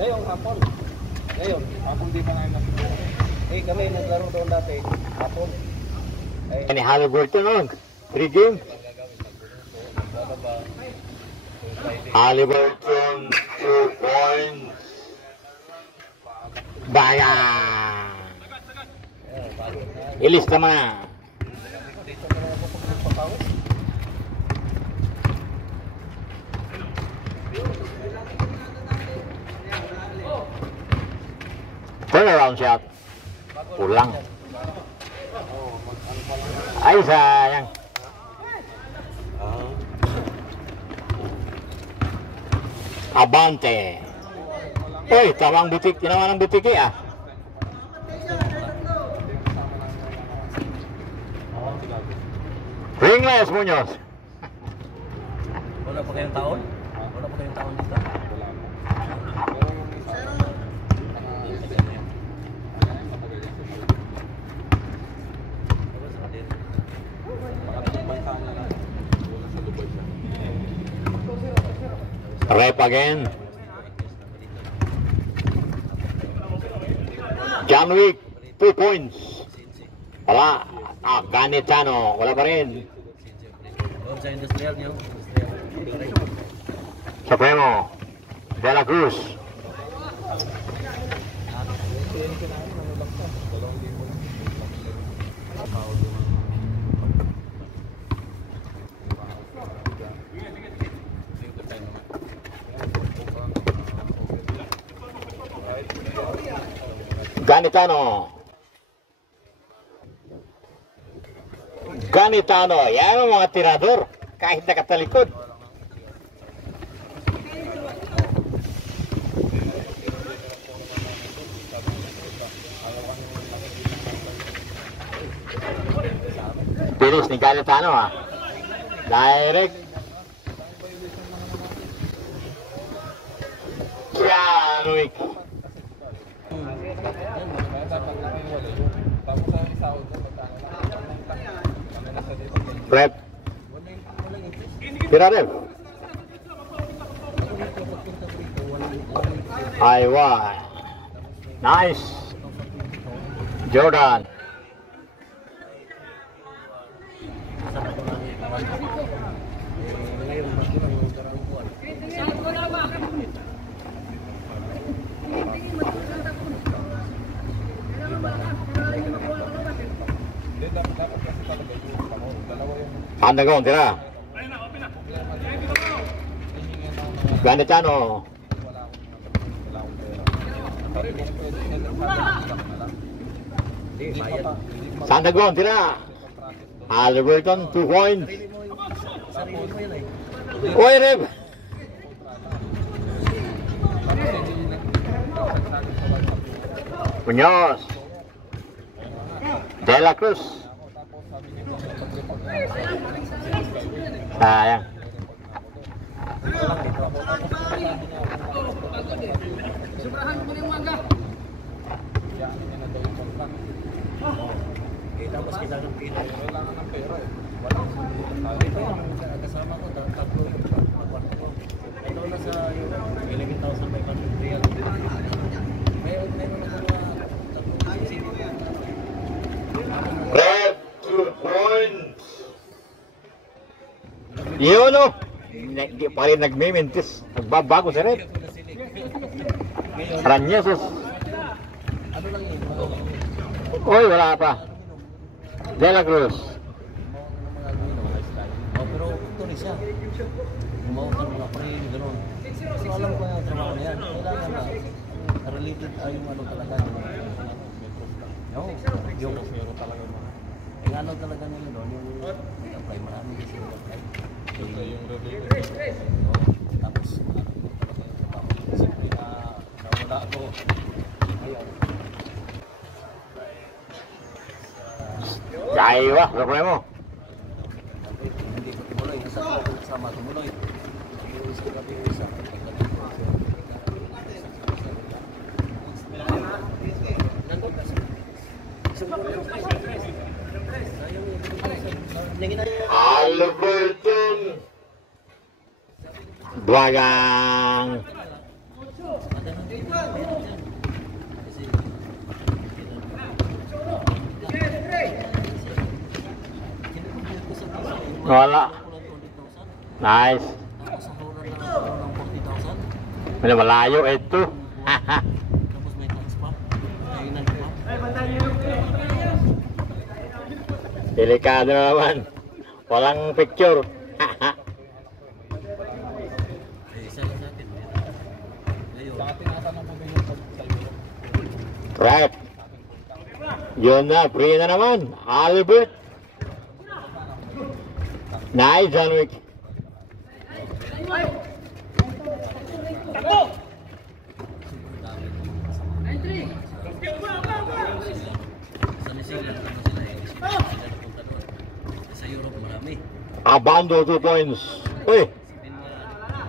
Ngayon, hapon. Ngayon, hapon di pa ngayon natin. Eh, kami naglaro doon dati, hapon. Ini Halliburton nun, 3 game. Halliburton, 2 points. Bayang. Ilis naman na. Turnaround shot. Pulang. Ay, sayang. Abante. Uy, tawang butik. Ginawa ng butik eh ah. Ringless, Muñoz. Wala pa kayong taon? Wala pa kayong taon dito? Rep again. John Wick, 2 points. Wala. Ganitano, wala pa rin. Supremo, De La Cruz. Ganitano, yan ang mga tirador kahit nakatalikod. Finish ni Ganitano ha. Direct. Janwick. Rep. Tira-rep. Aywa. Nice. Jordan. Andagong, tira. Ganitano. Sandagong, tira. Halliburton, 2 points. Uy, Rep. Muñoz. De La Cruz. Sayang. Tapos kailangan pila. Kailangan ng pera eh. Walang ito yung kasama ko, tatlo yung pagkwarto ko. Ito na sa 11,500 real. Meron ako mga tatlong sisip. Red, 2 points. Yun o. Di pa rin nagmimintis. Nagbabago sa Red. Ranyesos. Ano lang yun? Uy, wala pa. De La Cruz. Pero ito rin siya. Gumawa ka ng mga frame, gano'n. So alam ko yung trabaho na yan. Kailangan na related ay yung ano talaga. Yung meron talaga yung mga. Yung ano talaga nila doon, yung apply, marami kasi yung apply. Yung related. Tapos, siyempre na nawala ako. Ayaw. Kaiwa, Supremo. Hindi ko tumuloy, kasama tumuloy. Yung isa gabi yung isa. Halliburton. Buwagang. Wala. Nice. Malayo ito. Tapos may tax pa. Kainan pa. Delikado naman. Walang picture. Isa lang natin. Ngayon. Baka tinatanong ko yung pag-salvo. Right. Yun na. Free na naman. Albert. Nice, John Wick. Sa Europe marami. Abando 2 points. Uy,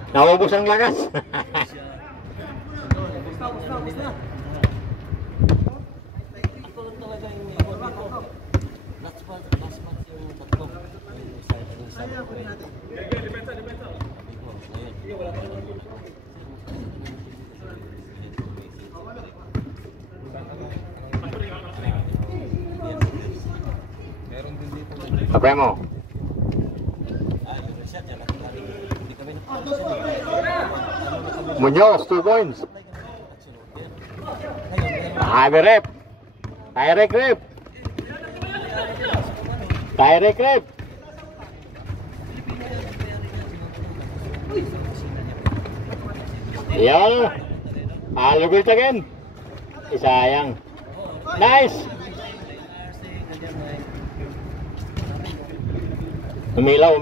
naubos ang lakas. Ako lang talaga yung ikot dito. Last month yung tatlo. Yung isa. Meron din dito. Sabi mo. Yung reset yan. Hindi kami Muñoz, 2 points. Heavy rep. Direct rep. Direct rep. Yan. Albert again. Isayang. Nice. Umilaw.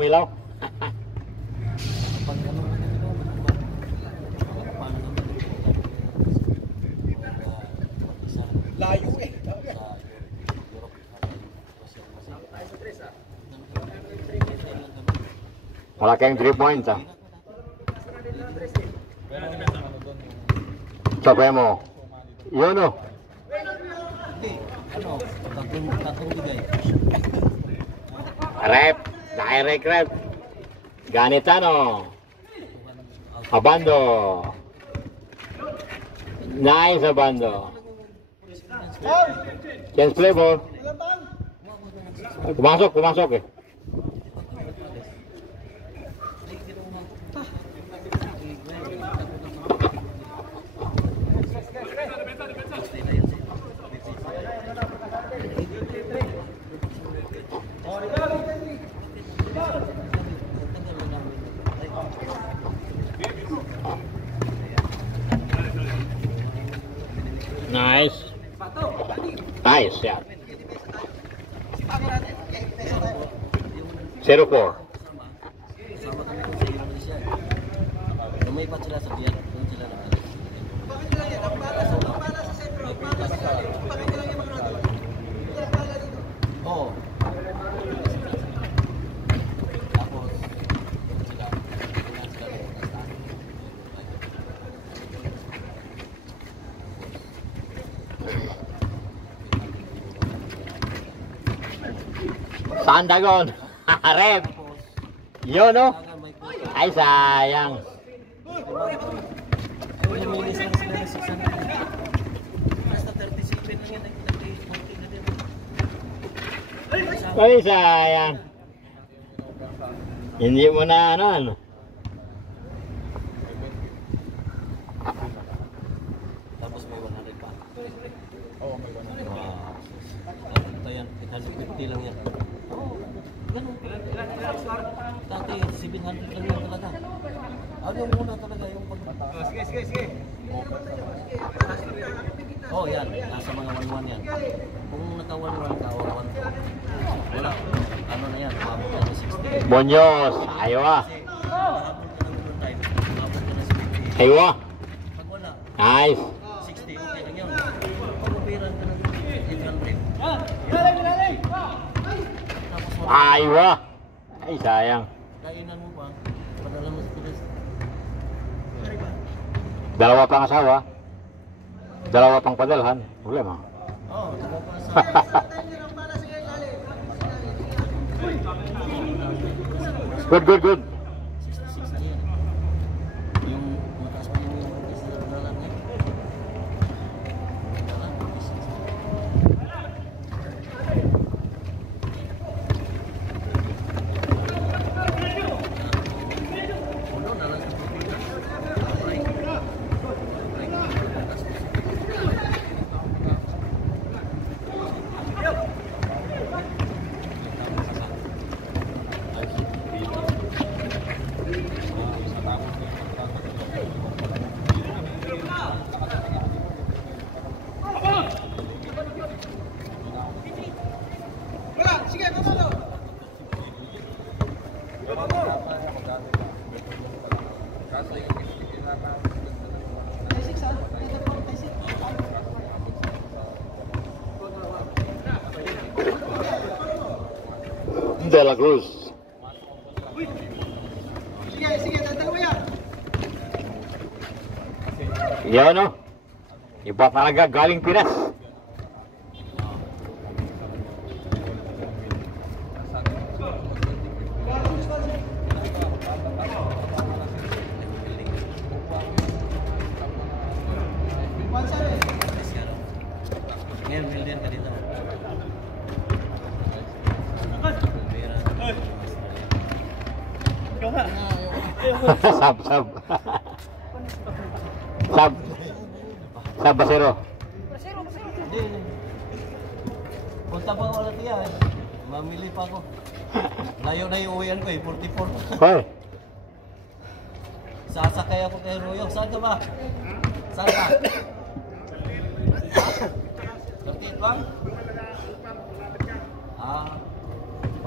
layo eh. Wala kayong 3 points ah. Sabi mo. Yun o. Tatlong bigay. Rep. Direct rep. Ganitano. Abando. Nice Abando. Chance play ball. Pumasok eh. Nice shot. 0-4. Sama kami kung sa Indonesia. Lumipat sila sa Biak. Doon sila nakalis. Oo. Tapos, sila. Sandagon. Rep. Yun no? Ay sayang. Lumilis lang sila ng 600. Basta 37 lang yan. 40 na din. Ay sayang. Hindi mo na ano. Tapos may 100 pa. Oo, may 100 pa. Ito yan. 850 lang yan. Ganun. Dati 700 lang yan talaga. Yung muna talaga yung pagkata. Sige. Oh, yan. Nasa mga 1-1 yan. Kung naka-1-1 ka o 1-2. Wala. Ano na yan? Umabot ka na 60. Bonyos. Ayaw ah. Kasi umabot ka ng overtime. Umabot ka na 70. Ayaw ah. Pag wala, Nice. 60. Okay lang yun. Pag upiran ka ng 800. Tapos wala. Ayaw ah. Ay sayang. Kainan mo pa. Padala mo sa Pinas. Dalawa pang asawa. Dalawa pang padalhan. Problema. Oo, dalawa pa sa... Good. 66 na yan. De La Cruz. Yan no. Iba talaga galing Pinas. Ngayon, million ka dito. Sab. Sab basero. Hindi. Punta pa ako ulit yan. Mamili pa ako. Layo na yung uwian ko eh, 44. Hoy. Sasakay ako kay Ruyok. Saan ka ba? Saan ka? 38 bang?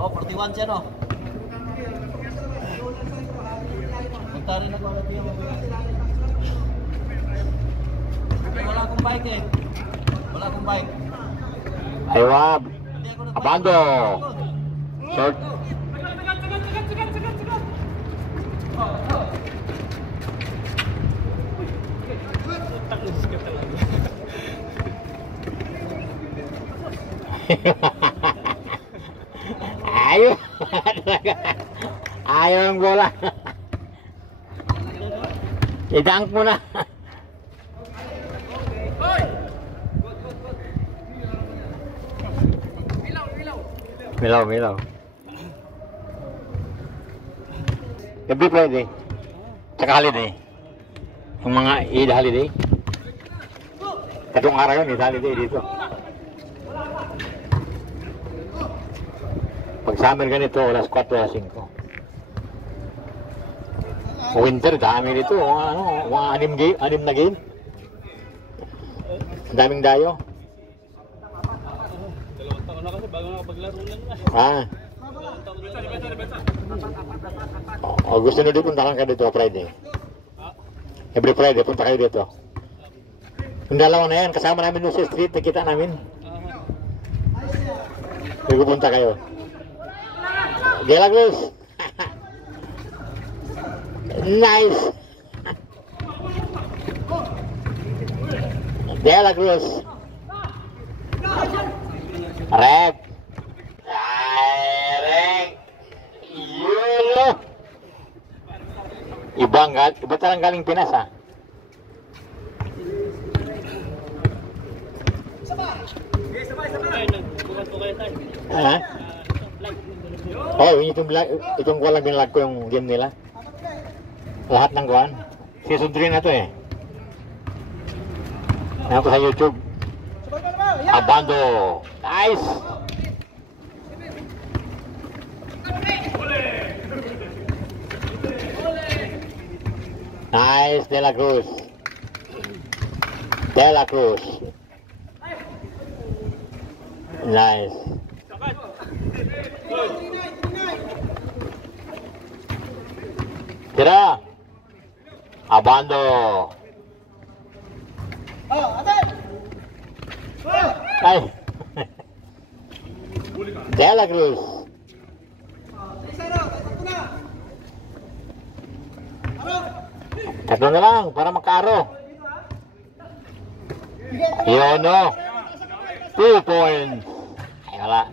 Oh, 41 siya no? Punta rin ako ulit yan. Wala akong bike eh. Wala akong bike. Ay wab. Hindi ako nag-bike. Abando. Short. Ayaw. Ayaw ang bola. I-dunk mo na. Milaw. Every Friday. Tsaka holiday. Yung mga Eid holiday. Katong araw yun, Eid holiday dito. Pag summer ganito, alas 4, alas 5. Winter, dami dito. Mga anim na game. Daming dayo. Dalawang taon na kasi bago nakapaglaro lang na. Gusto nyo din punta ka dito Friday. Every Friday, punta kayo dito. Yung dalawa na yan, kasama namin doon sa street, nakita namin. Kaya punta kayo. De La Cruz. Nice. De La Cruz. Rep. Direct. Yulo. Iba talang galing Pinas ha. Ay, nagbukas ko kayo tayo. Ha? Oh, itong walang binlag ko yung game nila. Lahat ng kuhan. Season 3 na to eh. Ako sa YouTube. Abando. Nice. Nice, De La Cruz. De La Cruz. Nice. Tira. Abando. Ay. De La Cruz. Tatlo na lang para makaaro. Yun no. 2 points. Ay wala.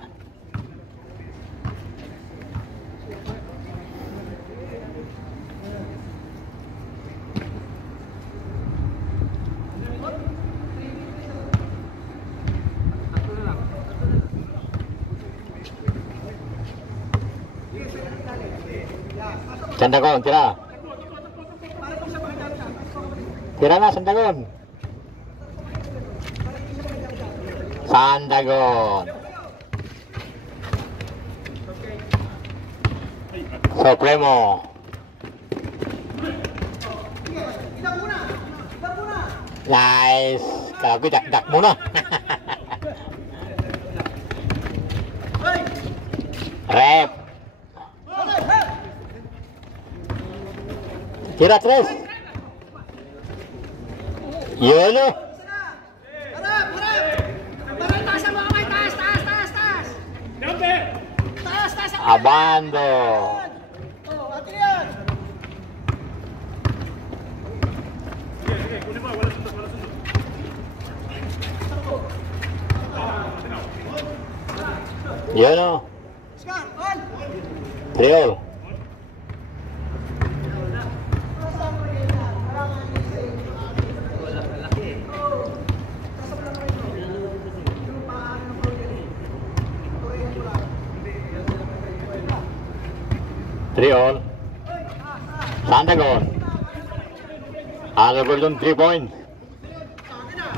Sandagon, tira. Tira na, Sandagon. Sandagon. Supremo. Nice. Kalau gue dak muna. Rep. Tira 3. Yun o. Harap! Baray, taas ang mga kamay! Taas! Taas ang Abando. Oh, atin yan! Yun o. Scar, on! 3-all. Three all. Sandagon. Alberton 3 points.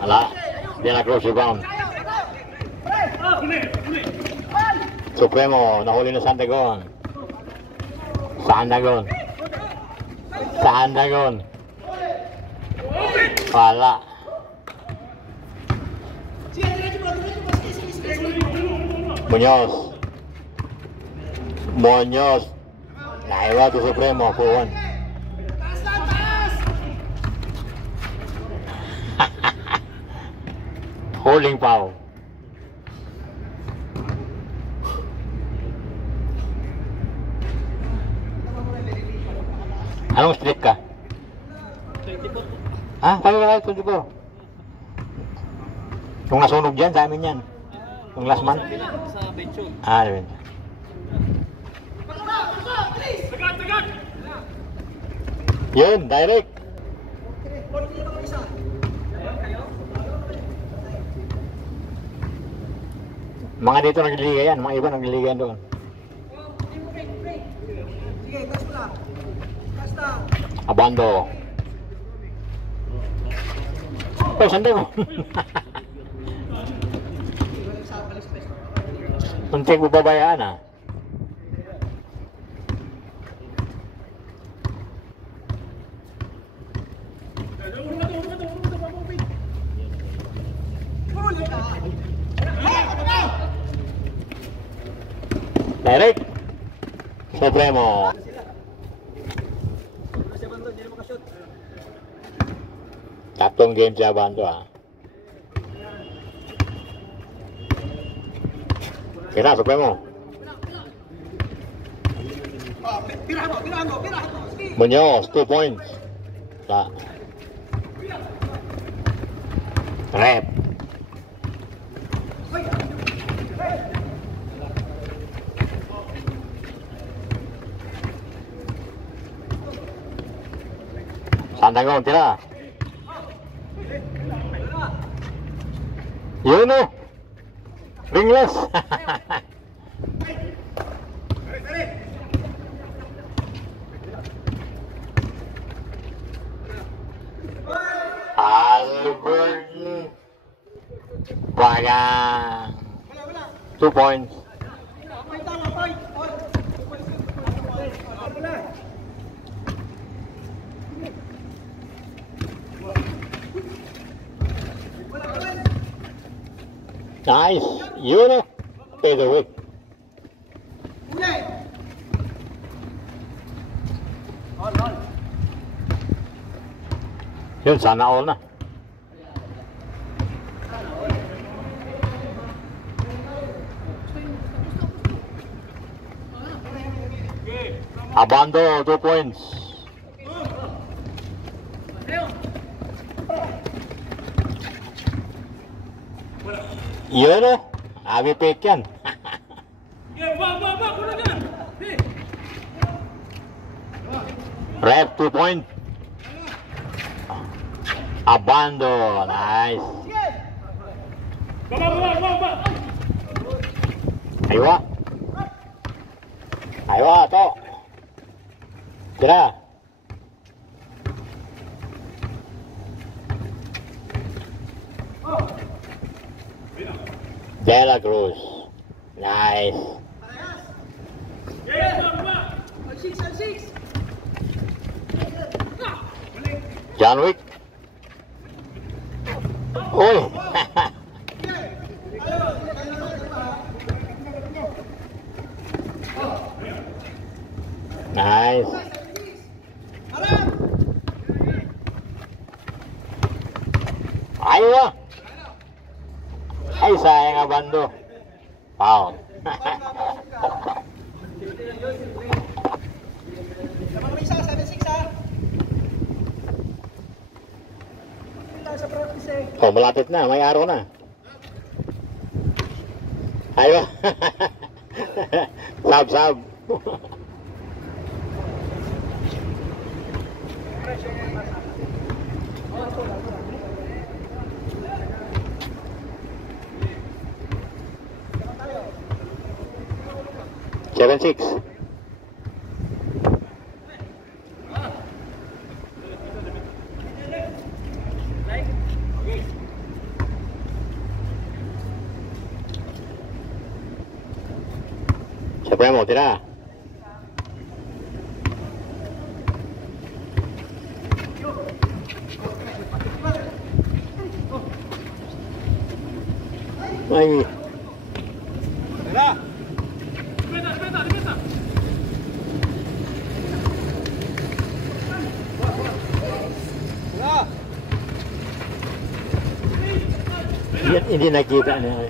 Wala. Di na close rebound. Supremo. Nahuli na Sandagon. Sandagon. Wala. Sige, diretso bro! Muñoz. Naiwa to Supremo. 4-1. Taas! Holding foul. Anong streak ka? 24. Ha? Kami ba kayo 24? Yung nasunog dyan, sa amin yan. Yung last month. Sa bench yun. Ah, diba? Yun, direct. Mga dito nagliliga yan, mga iba nagliliga yan doon. Sige, taas mo lang. Taas lang. Abando. Oh, sandali mo. Muntik mo babayaan ah. Direct. Supremo. Tatlong game siya Abando ah. Kira, Supremo. Pirahan mo! Sige! Muñoz, 2 points. Rep. Sandagon, tira. Yun o. Ringless. Alberton. Bayang. 2 points. Nice. Yun o. Featherweight. Yun, sana all na. Abando, 2 points. Yun o. Abi pick yan. Rep, 2 points. Abando, nice. Aywa, to. Tira. De La Cruz. Nice. John Wick. Oh. Nice. Layo ah. Ay, sayang nga bando. Foul. Sama kami isa, 7-6 ha. Kita sa practice eh. Oh, malapit na. May araw na. Ayo. Sab. 7-6. Siapa yang mau tira? Ay. Hindi nakita niya.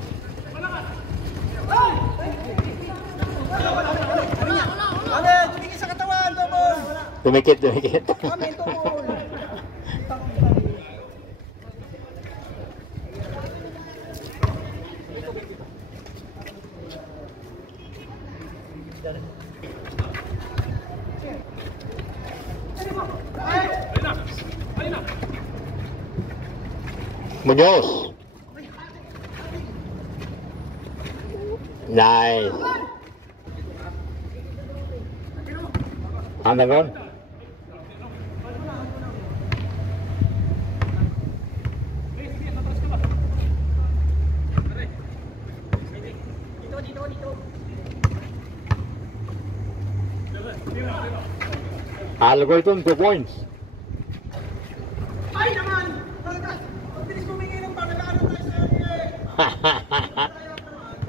Ano, tumingin sa katawan, Tobol. Dumikit. Amen, Tobol. Muñoz. Nice. Anda con. Algorithm 2 points. Ay naman! Ang bilis humingi ng pagkakaano tayo sa kanya.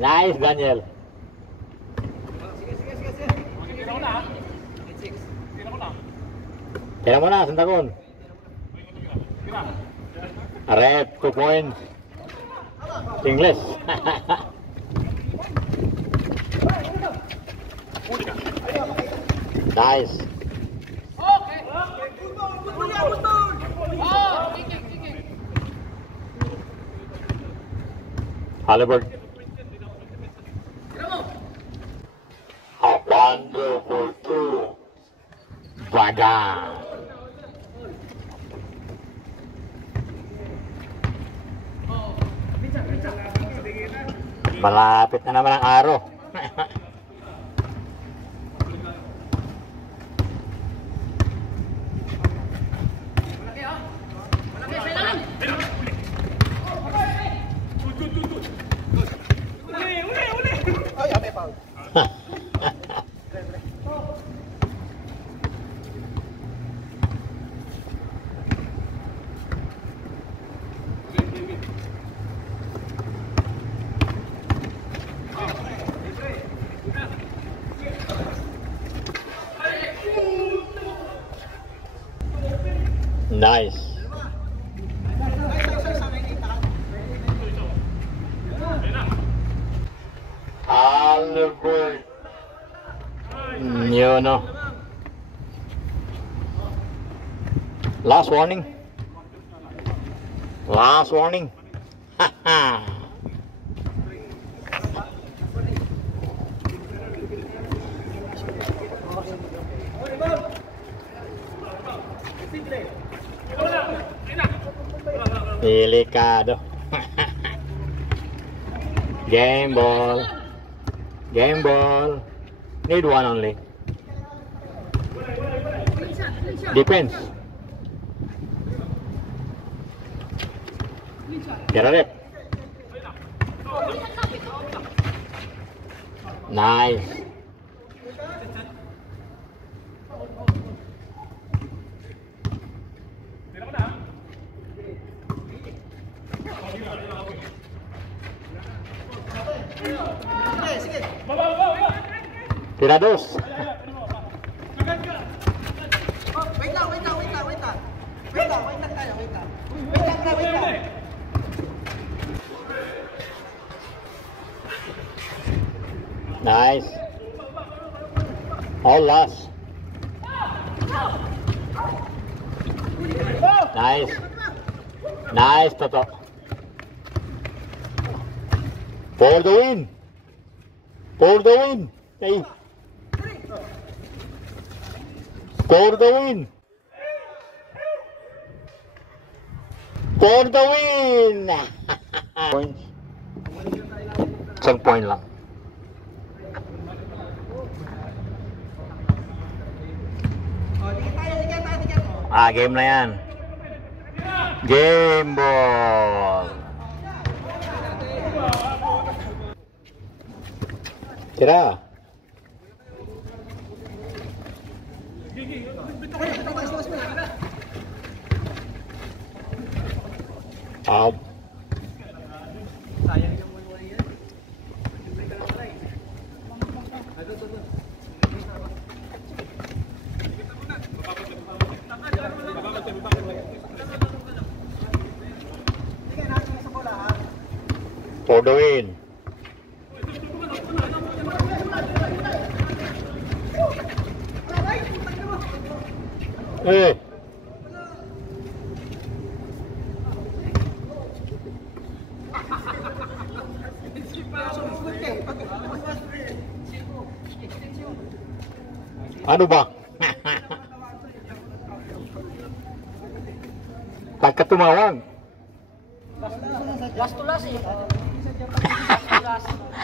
Nice, Daniel. Tira mo na, Santagon. Rep, 2 points. English. Nice. Halliburton. A wonderful two. Baga. Malapit na naman ang araw. Ay, ame pa. Nice. Halliburton. Yun no. Last warning. Last warning. Haha. Delikado. Game ball. Game ball. Need one only. Defense. Get a rep. Nice. Tira dos. Wait lang tayo, wait lang. Wait lang. Nice. All lost. Nice. Nice, Toto. For the win. For the win. Hey. For the win. For the win. Point. Isang point lang. Game na yan. Game ball. Tira. Out. For the win. Eh. Ano ba? Pagka tumawag. Last to last eh.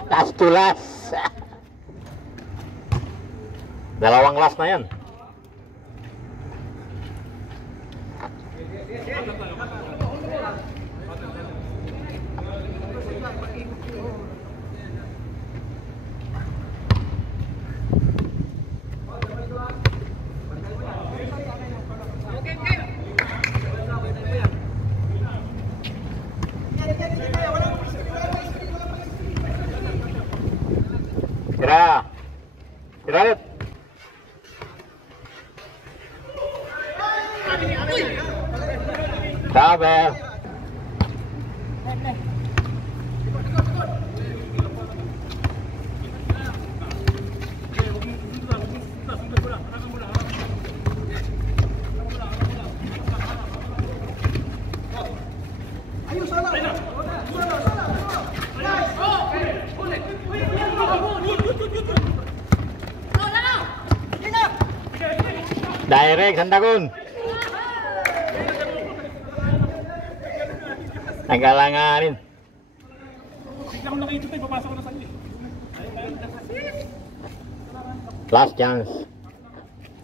Last to last. Dalawang last na yan. Tira. Tira ulit. Sabi. Direct, Sandagun. Nagalanganin. Last chance.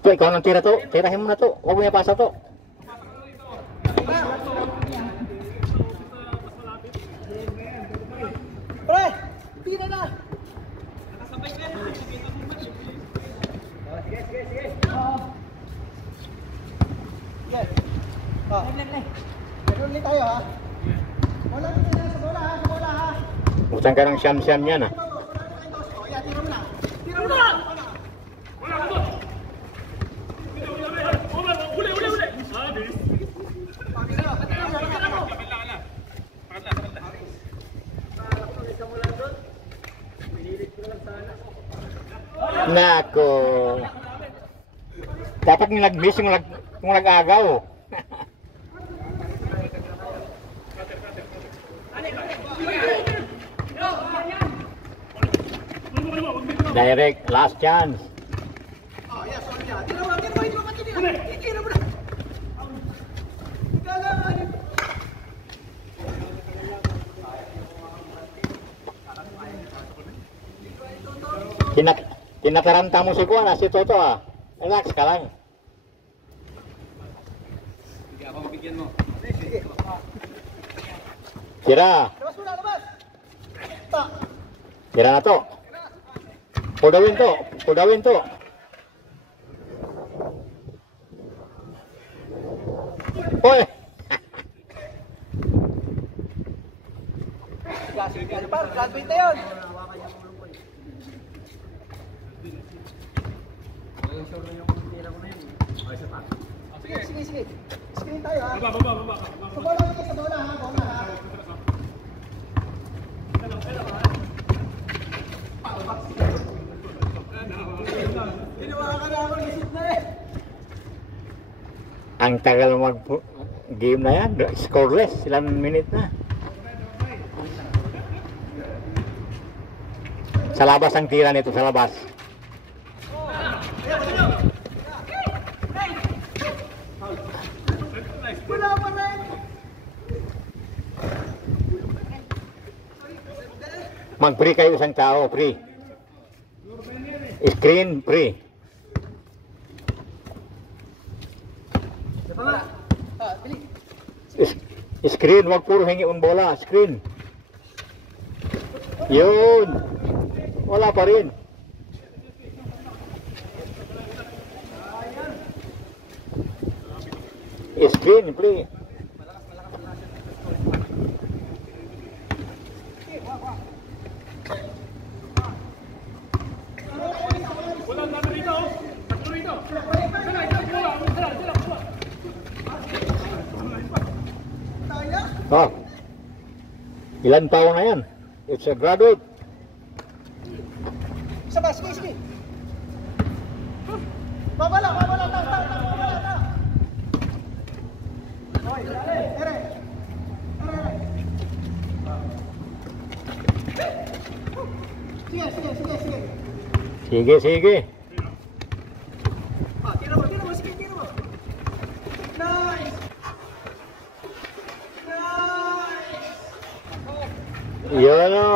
Ito, ikaw nang tira to. Tirahin mo na to. Huwag mo ipasa to. Pre! Tira na! Meron ulit tayo ha. Wala dito na sa bola ha, sa bola ha. Buksan ka ng siyam-siyam yan ah. Kaya tira mo na. Tira mo na! Nako. Dapat yung nag-miss yung nag-agaw. Direct, last chance. Oh, yes, sorry ya. Tira mo, hindi mo patinin. Tira mo na. Galangan. Tinataranta mo si Kuan, si Toto ah. Relax ka lang. Sige, ako mabigyan mo. Tira. Labas mo na, labas. Ta. Tira na to. Pudawin to. Pudawin to. Oy. Ano pa? Graduate na yun. Sige. Screen tayo ha. Baba. Sa bola ulit, sa bola ha. Bola ha. Hinawakan na ako, isip na eh. Ang tagal mag game na yan, scoreless, ilang minute na. Sa labas ang tira nito, sa labas. Wala pa rin. Mag-free kayo isang tao, free. Screen, free. Bili. Screen, wag puro hingi ang bola, screen. Yun. Wala pa rin. Screen, play. Oh. Ilan taon na yan? It's a graduate. Isa ba? Sige, sige. Babala, babala, babala, ta. Hoy, ere. Sige, sige, sige, sige. Sige, sige. Tira mo, sige, tira mo. Nice! Nice! Yun o.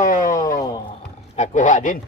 Nakuha din.